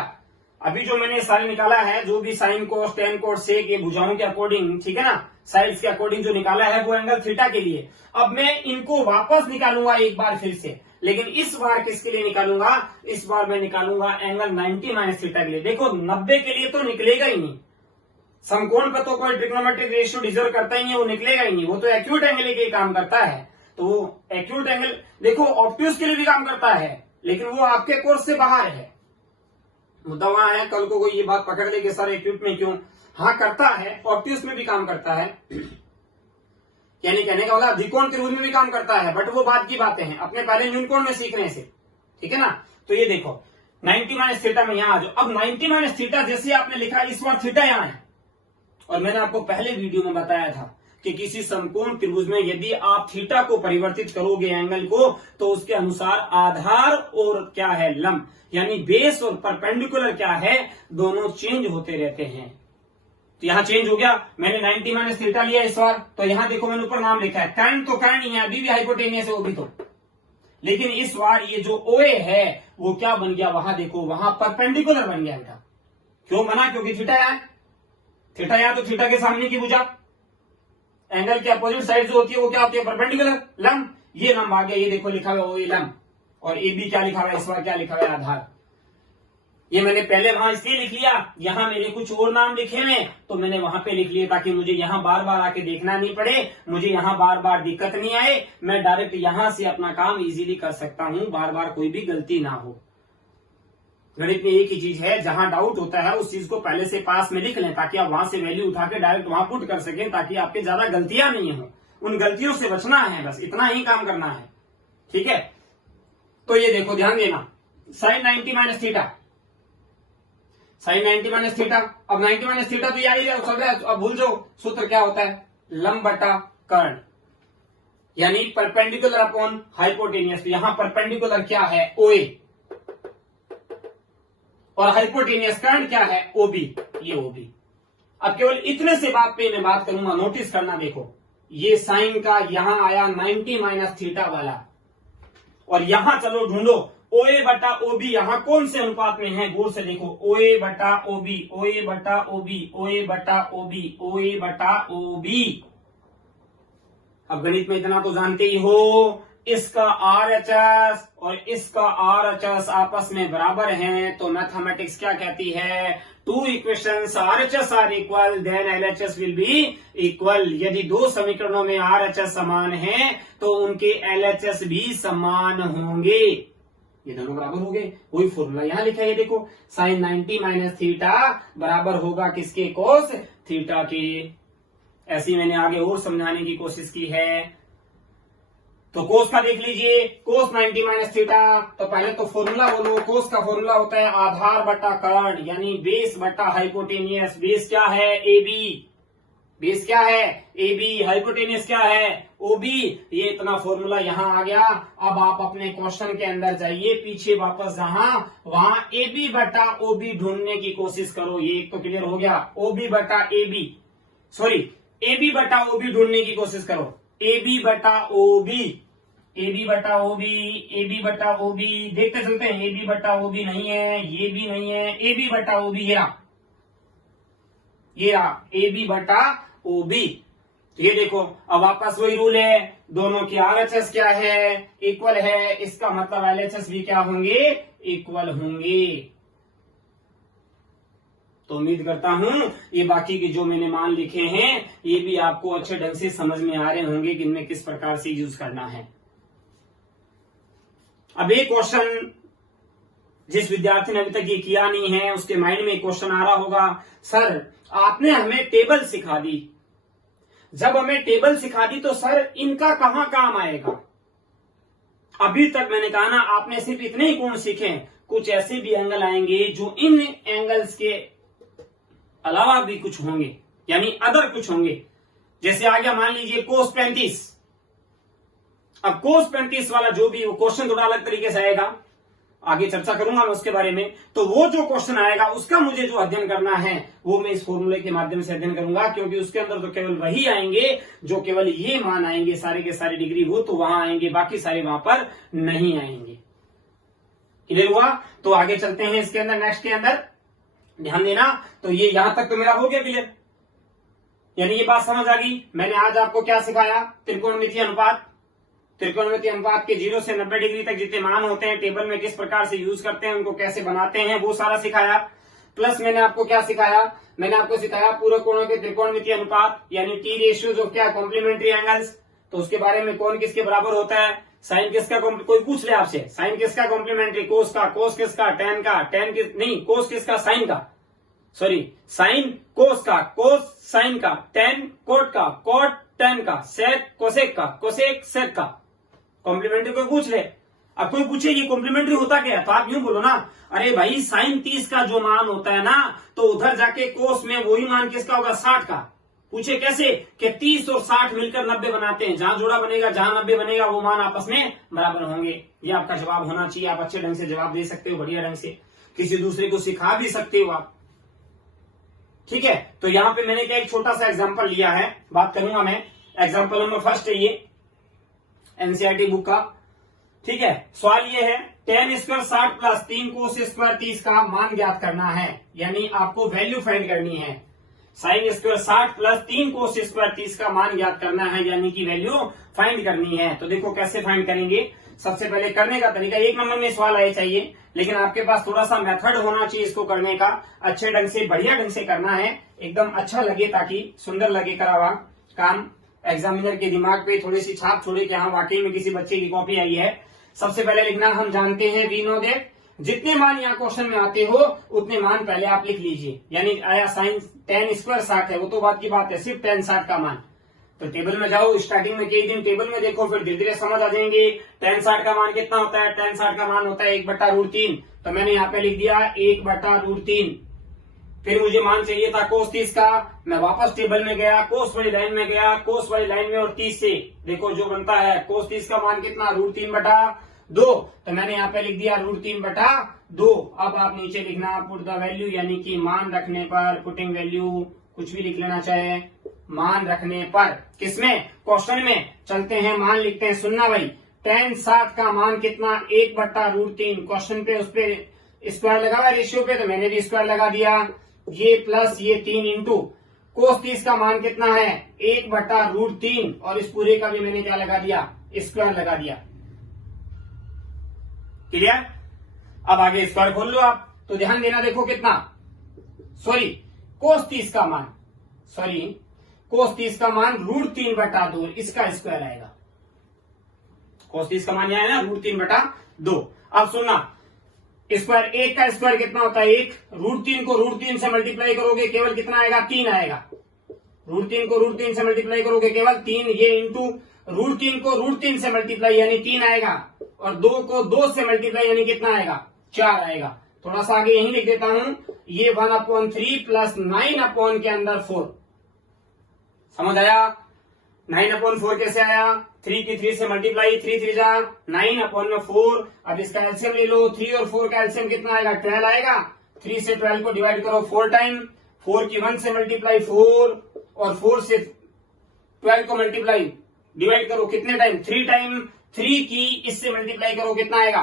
अभी जो मैंने सारे निकाला है, जो भी साइन कोस टेन कोस सेक, ये भुजाओं के अकॉर्डिंग, ठीक है ना, साइड्स के अकॉर्डिंग जो निकाला है वो एंगल थीटा के लिए। अब मैं इनको वापस निकालूंगा एक बार फिर से, लेकिन इस बार किसके लिए निकालूंगा? इस बार मैं निकालूंगा एंगल 90 माइनस थीटा के लिए। देखो 90 के लिए तो निकलेगा ही नहीं, समकोण पर तो कोई ट्रिग्नोमेट्रिक रेशियो डिजर्व करता ही नहीं, वो निकलेगा ही नहीं, वो तो एक्यूट एंगल के लिए काम करता है। तो वो एक्यूट एंगल देखो ऑब्ट्यूज के लिए भी काम करता है, लेकिन वो आपके कोर्स से बाहर है। मुद्दा वहां है, कल को कोई ये बात पकड़ ले कि सर एक्यूट में क्यों? हाँ करता है, ऑब्ट्यूज में भी काम करता है, यानी कहने का मतलब द्विकोण त्रिभुज में भी काम करता है, बट वो बात की बातें हैं, अपने पहले न्यूनकोण में सीखने से, ठीक है ना। तो ये देखो 90 माइनस थीटा में यहां आ जाओ। अब 90 माइनस थीटा जैसे आपने लिखा, इस बार थीटा यहां है, और मैंने आपको पहले वीडियो में बताया था कि किसी समकोण त्रिभुज में यदि आप थीटा को परिवर्तित करोगे एंगल को, तो उसके अनुसार आधार और क्या है लंब, यानी बेस और परपेंडिकुलर क्या है, दोनों चेंज होते रहते हैं। तो यहां चेंज हो गया, मैंने 90 माइनस थीटा लिया इस बार, तो यहां देखो मैंने ऊपर नाम लिखा है, कर्ण तो कर्ण ही है, अभी भी हाइपोटेनियस है वो भी तो, लेकिन इस बार ये जो ओए है वो क्या बन गया, वहां देखो वहां परपेंडिकुलर बन गया बेटा। क्यों बना? क्योंकि थीटा यहां, थीटा यहां तो थीटा के सामने की भुजा, एंगल के अपोजिट साइड जो होती है वो क्या होती है? परपेंडिकुलर, लंब। ये लंब आ गया, ये देखो लिखा हुआ ओए लंब, और ए बी क्या लिखा हुआ है, इस बार क्या लिखा हुआ है? आधार। ये मैंने पहले वहां इसलिए लिख लिया, यहां मेरे कुछ और नाम लिखे हैं तो मैंने वहां पे लिख लिया, ताकि मुझे यहां बार बार आके देखना नहीं पड़े, मुझे यहां बार बार दिक्कत नहीं आए, मैं डायरेक्ट यहां से अपना काम इजीली कर सकता हूं, बार बार कोई भी गलती ना हो। गणित में एक ही चीज है, जहां डाउट होता है उस चीज को पहले से पास में लिख लें, ताकि आप वहां से वैल्यू उठा के डायरेक्ट वहां पुट कर सकें, ताकि आपके ज्यादा गलतियां नहीं हो, उन गलतियों से बचना है, बस इतना ही काम करना है, ठीक है। तो ये देखो ध्यान देना, sine 90 minus theta, sine 90 minus theta. अब 90 माइनस थीटा तो याद ही चल रहा है, अब भूल जाओ सूत्र क्या होता है, लंब बटा कर्ण, यानी परपेंडिकुलर अपॉन हाइपोटेनियस। यहां परपेंडिकुलर क्या है? ओए, और हाइपोटेनियस कर्ण क्या है? ओबी, ये ओबी। अब केवल इतने से बात पे मैं बात करूंगा, नोटिस करना। देखो ये साइन का यहां आया 90 माइनस थीटा वाला, और यहां चलो ढूंढो ओए बटा ओबी, यहां कौन से अनुपात में है? गौर से देखो, ओए बटा ओबी, ओए बटा ओबी, ओए बटा ओबी, ओए बटा ओबी। अब गणित में इतना तो जानते ही हो, इसका RHS और इसका RHS आपस में बराबर हैं, तो मैथमेटिक्स क्या कहती है? Two equations RHS are equal then LHS will be equal. यदि दो समीकरणों में RHS समान है तो उनके LHS भी समान होंगे, ये दोनों बराबर हो गए। वही फॉर्मूला यहां लिखा है, देखो साइन 90 माइनस थीटा बराबर होगा किसके? कोस थीटा के। ऐसी मैंने आगे और समझाने की कोशिश की है। तो कोस का देख लीजिए, कोस 90 माइनस थीटा, तो पहले तो फॉर्मूला बोलो। कोस का फॉर्मूला होता है आधार बटा कर्ण, यानी बेस बटा हाइपोटेनियस। बेस क्या है? AB। बेस क्या है? AB। हाइपोटेनियस क्या है? OB। ये इतना फॉर्मूला यहाँ आ गया। अब आप अपने क्वेश्चन के अंदर जाइए, पीछे वापस जहां वहां AB बटा OB ढूंढने की कोशिश करो। ये एक तो क्लियर हो गया, OB बटा AB, सॉरी AB बटा OB ढूंढने की कोशिश करो। AB बटा OB, AB बटा OB, AB बटा OB, देखते चलते हैं। AB बटा OB नहीं है, ये भी नहीं है, AB बटा OB ये रहा AB बटा OB। तो ये देखो, अब वापस वही रूल है, दोनों की RHS क्या है? इक्वल है, इसका मतलब LHS भी क्या होंगे? इक्वल होंगे। तो उम्मीद करता हूं ये बाकी के जो मैंने मान लिखे हैं ये भी आपको अच्छे ढंग से समझ में आ रहे होंगे कि इनमें किस प्रकार से यूज करना है। अब एक क्वेश्चन जिस विद्यार्थी ने अभी तक ये किया नहीं है उसके माइंड में एक क्वेश्चन आ रहा होगा, सर आपने हमें टेबल सिखा दी, जब हमें टेबल सिखा दी तो सर इनका कहां काम आएगा। अभी तक मैंने कहा ना, आपने सिर्फ इतने ही कोण सीखे, कुछ ऐसे भी एंगल आएंगे जो इन एंगल्स के अलावा भी कुछ होंगे, यानी अदर कुछ होंगे। जैसे आ गया मान लीजिए कोस 35। अब कोस 35 वाला जो भी वो क्वेश्चन थोड़ा अलग तरीके से आएगा, आगे चर्चा करूंगा मैं उसके बारे में। तो वो जो क्वेश्चन आएगा उसका मुझे जो अध्ययन करना है वो मैं इस फॉर्मूले के माध्यम से अध्ययन करूंगा, क्योंकि उसके अंदर तो केवल वही आएंगे जो केवल ये मान आएंगे, सारे के सारे डिग्री हो तो वहां आएंगे, बाकी सारे वहां पर नहीं आएंगे। क्लियर हुआ? तो आगे चलते हैं इसके अंदर, नेक्स्ट के अंदर ध्यान देना। तो ये यहां तक तो मेरा हो गया क्लियर, यानी ये बात समझ आ गई। मैंने आज आपको क्या सिखाया? त्रिकोणमितीय अनुपात। त्रिकोणमितीय अनुपात के 0 से 90 डिग्री तक जितने मान होते हैं टेबल में किस प्रकार से यूज करते हैं, उनको कैसे बनाते हैं, वो सारा सिखाया। प्लस मैंने आपको क्या सिखाया? मैंने आपको सिखाया पूरक कोणों के त्रिकोणमितीय अनुपात, यानी टी रेशियोज ऑफ क्या, कॉम्प्लीमेंट्री एंगल्स। तो उसके बारे में कौन किसके बराबर होता है, साइन किसका, कोई पूछ ले आपसे साइन किसका कॉम्प्लीमेंट्री, कोस का, कोस किसका, टेन का, टेन किस नहीं कोस किसका, साइन का, सॉरी साइन कोस का, कोस साइन का, टेन कोट का, कोट टेन का, सेक कोसेक का, कोसेक सेक का। कॉम्प्लीमेंट्री कोई पूछ ले। अब कोई पूछे ये कॉम्प्लीमेंट्री होता क्या है, तो आप यूं बोलो ना, अरे भाई साइन 30 का जो मान होता है ना, तो उधर जाके कोस में वही मान किसका होगा, 60 का। पूछे कैसे कि 30 और 60 मिलकर 90 बनाते हैं, जहां जोड़ा बनेगा, जहां 90 बनेगा वो मान आपस में बराबर होंगे। ये आपका जवाब होना चाहिए। आप अच्छे ढंग से जवाब दे सकते हो, बढ़िया ढंग से, किसी दूसरे को सिखा भी सकते हो आप। ठीक है, तो यहां पे मैंने क्या एक छोटा सा एग्जांपल लिया है, बात करूंगा मैं। एग्जांपल नंबर फर्स्ट है ये एनसीईआरटी बुक का। ठीक है, सवाल ये है ten square 60 plus 3 cos square 30 का मान ज्ञात करना है, यानी आपको वैल्यू फाइंड करनी है। Sine square 60 plus 3 cos square 30 का मान ज्ञात करना है, यानी कि वैल्यू फाइंड करनी है। तो देखो कैसे फाइंड करेंगे। सबसे पहले करने का तरीका, एक नंबर में सवाल आए चाहिए, लेकिन आपके पास थोड़ा सा मेथड होना चाहिए इसको करने का। अच्छे ढंग से, बढ़िया ढंग से करना है, एकदम अच्छा लगे, ताकि सुंदर लगे करा हुआ काम, एग्जामिनर के दिमाग पे थोड़ी सी छाप छोड़े कि हाँ वाकई में किसी बच्चे की कॉपी आई है। सबसे पहले लिखना, हम जानते हैं वी नो दैट, जितने मान यहाँ क्वेश्चन में आते हो उतने मान पहले आप लिख लीजिए। यानी आया साइन टेन स्क्वायर 60 है, वो तो बात की बात है, सिर्फ टेन 60 का मान। तो टेबल में जाओ, स्टार्टिंग में कई दिन टेबल में देखो, फिर धीरे धीरे समझ आ जाएंगे। टेन 60 का मान कितना होता है, टेन 60 का मान होता है 1/√3। तो मैंने यहाँ पे लिख दिया 1/√3। फिर मुझे मान चाहिए था कोस 30 का, मैं वापस टेबल में गया, कोस वाली लाइन में गया, कोस वाली लाइन में और 30 से देखो जो बनता है, कोस 30 का मान कितना, √3/2। तो मैंने यहाँ पे लिख दिया √3/2। अब आप नीचे लिखना पुट द वैल्यू, यानी कि मान रखने पर, पुटिंग वैल्यू, कुछ भी लिख लेना चाहे, मान रखने पर। किसमें, क्वेश्चन में। चलते हैं, मान लिखते हैं, सुनना भाई, टेन 60 का मान कितना, 1/√3। क्वेश्चन पे उस पे स्क्वायर लगा हुआ रेशियो पे, तो मैंने भी स्क्वायर लगा दिया, ये प्लस ये 3 इंटू कोस 30 का मान कितना है, 1/√3, और इस पूरे का भी मैंने क्या लगा दिया, स्क्वायर लगा दिया। क्लियर? अब आगे स्क्वायर खोल लो आप, तो ध्यान देना, देखो कितना, सॉरी कोस 30 का मान, सॉरी कोस 30 का मान √3/2, इसका स्क्वायर आएगा। कोस 30 का मान यहां है ना, √3/2। अब सुनना, स्क्वायर, एक का स्क्वायर कितना होता है, 1। √3 को √3 से मल्टीप्लाई करोगे केवल कितना आएगा, 3 आएगा। √3 को √3 से मल्टीप्लाई करोगे केवल 3, ये इंटू √3 को √3 से मल्टीप्लाई यानी 3 आएगा, और 2 को 2 से मल्टीप्लाई यानी कितना आएगा, 4 आएगा। थोड़ा सा आगे यही लिख देता हूं, ये 1/3 प्लस 9 के अंदर 4। समझ आया? 9/4 कैसे आया, 3 की 3 से मल्टीप्लाई, 3 3 जा 9/4। अब इसका एलसीएम ले लो, 3 और 4 का एलसीएम कितना आएगा, 12 आएगा। 3 से 12 को डिवाइड करो 4 टाइम, 4 की 1 से मल्टीप्लाई 4, और 4 से 12 को मल्टीप्लाई डिवाइड करो कितने टाइम, 3 टाइम। 3 की इससे मल्टीप्लाई करो कितना आएगा,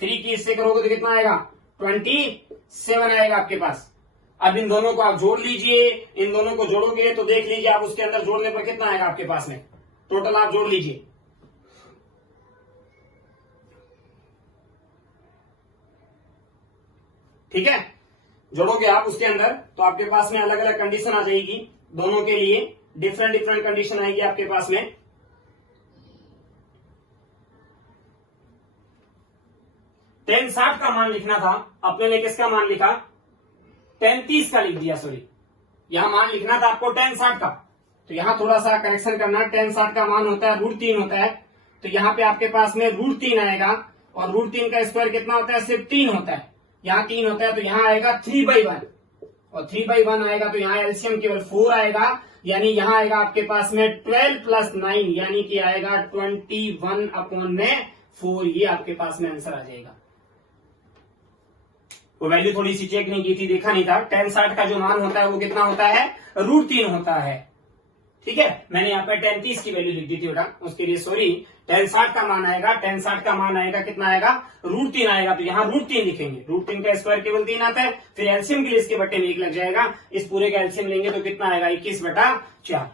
3 की इससे करोगे तो कितना आएगा, 27 आएगा आपके पास। अब इन दोनों को आप जोड़ लीजिए, इन दोनों को जोड़ोगे तो देख लीजिए आप उसके अंदर जोड़ने पर कितना आएगा आपके पास में, टोटल आप जोड़ लीजिए। ठीक है, जोड़ोगे आप उसके अंदर तो आपके पास में अलग अलग कंडीशन आ जाएगी, दोनों के लिए डिफरेंट डिफरेंट कंडीशन आएगी आपके पास में। tan 60 का मान लिखना था, अपने ने किसका मान लिखा, tan 30 का लिख दिया, सॉरी यहां मान लिखना था आपको tan 60 का, तो यहां थोड़ा सा करेक्शन करना। tan 60 का मान होता है √3 होता है, तो यहाँ पे आपके पास में √3 आएगा, और √3 का स्क्वायर कितना होता है, सिर्फ 3 होता है, यहाँ 3 होता है, तो यहाँ आएगा 3/1, और 3/1 आएगा तो यहाँ एलसीएम केवल 4 आएगा, यानी यहाँ आएगा आपके पास में 12 + 9 यानी कि आएगा 21/4, ये आपके पास में आंसर आ जाएगा। वो वैल्यू थोड़ी सी चेक नहीं की थी, देखा नहीं था। tan 60 का जो मान होता है वो कितना होता है, √3 होता है, ठीक है। मैंने यहाँ पे tan 30 की वैल्यू लिख दी थी बेटा, उसके लिए सॉरी। tan 60 का मान आएगा, tan 60 का मान आएगा कितना आएगा, √3 आएगा, तो यहाँ √3 लिखेंगे। √3 का स्क्वायर केवल 3 आता है, फिर एलसीएम के लिए इसके बट्टे में 1 लग जाएगा, इस पूरे का एलसीएम लेंगे तो कितना आएगा, 21/4।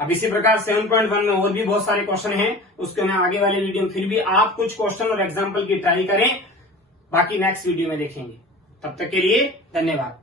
अब इसी प्रकार 7.1 में और भी बहुत सारे क्वेश्चन हैं, उसको मैं आगे वाले वीडियो में, फिर भी आप कुछ क्वेश्चन और एग्जाम्पल की ट्राई करें, बाकी नेक्स्ट वीडियो में देखेंगे। तब तक के लिए धन्यवाद।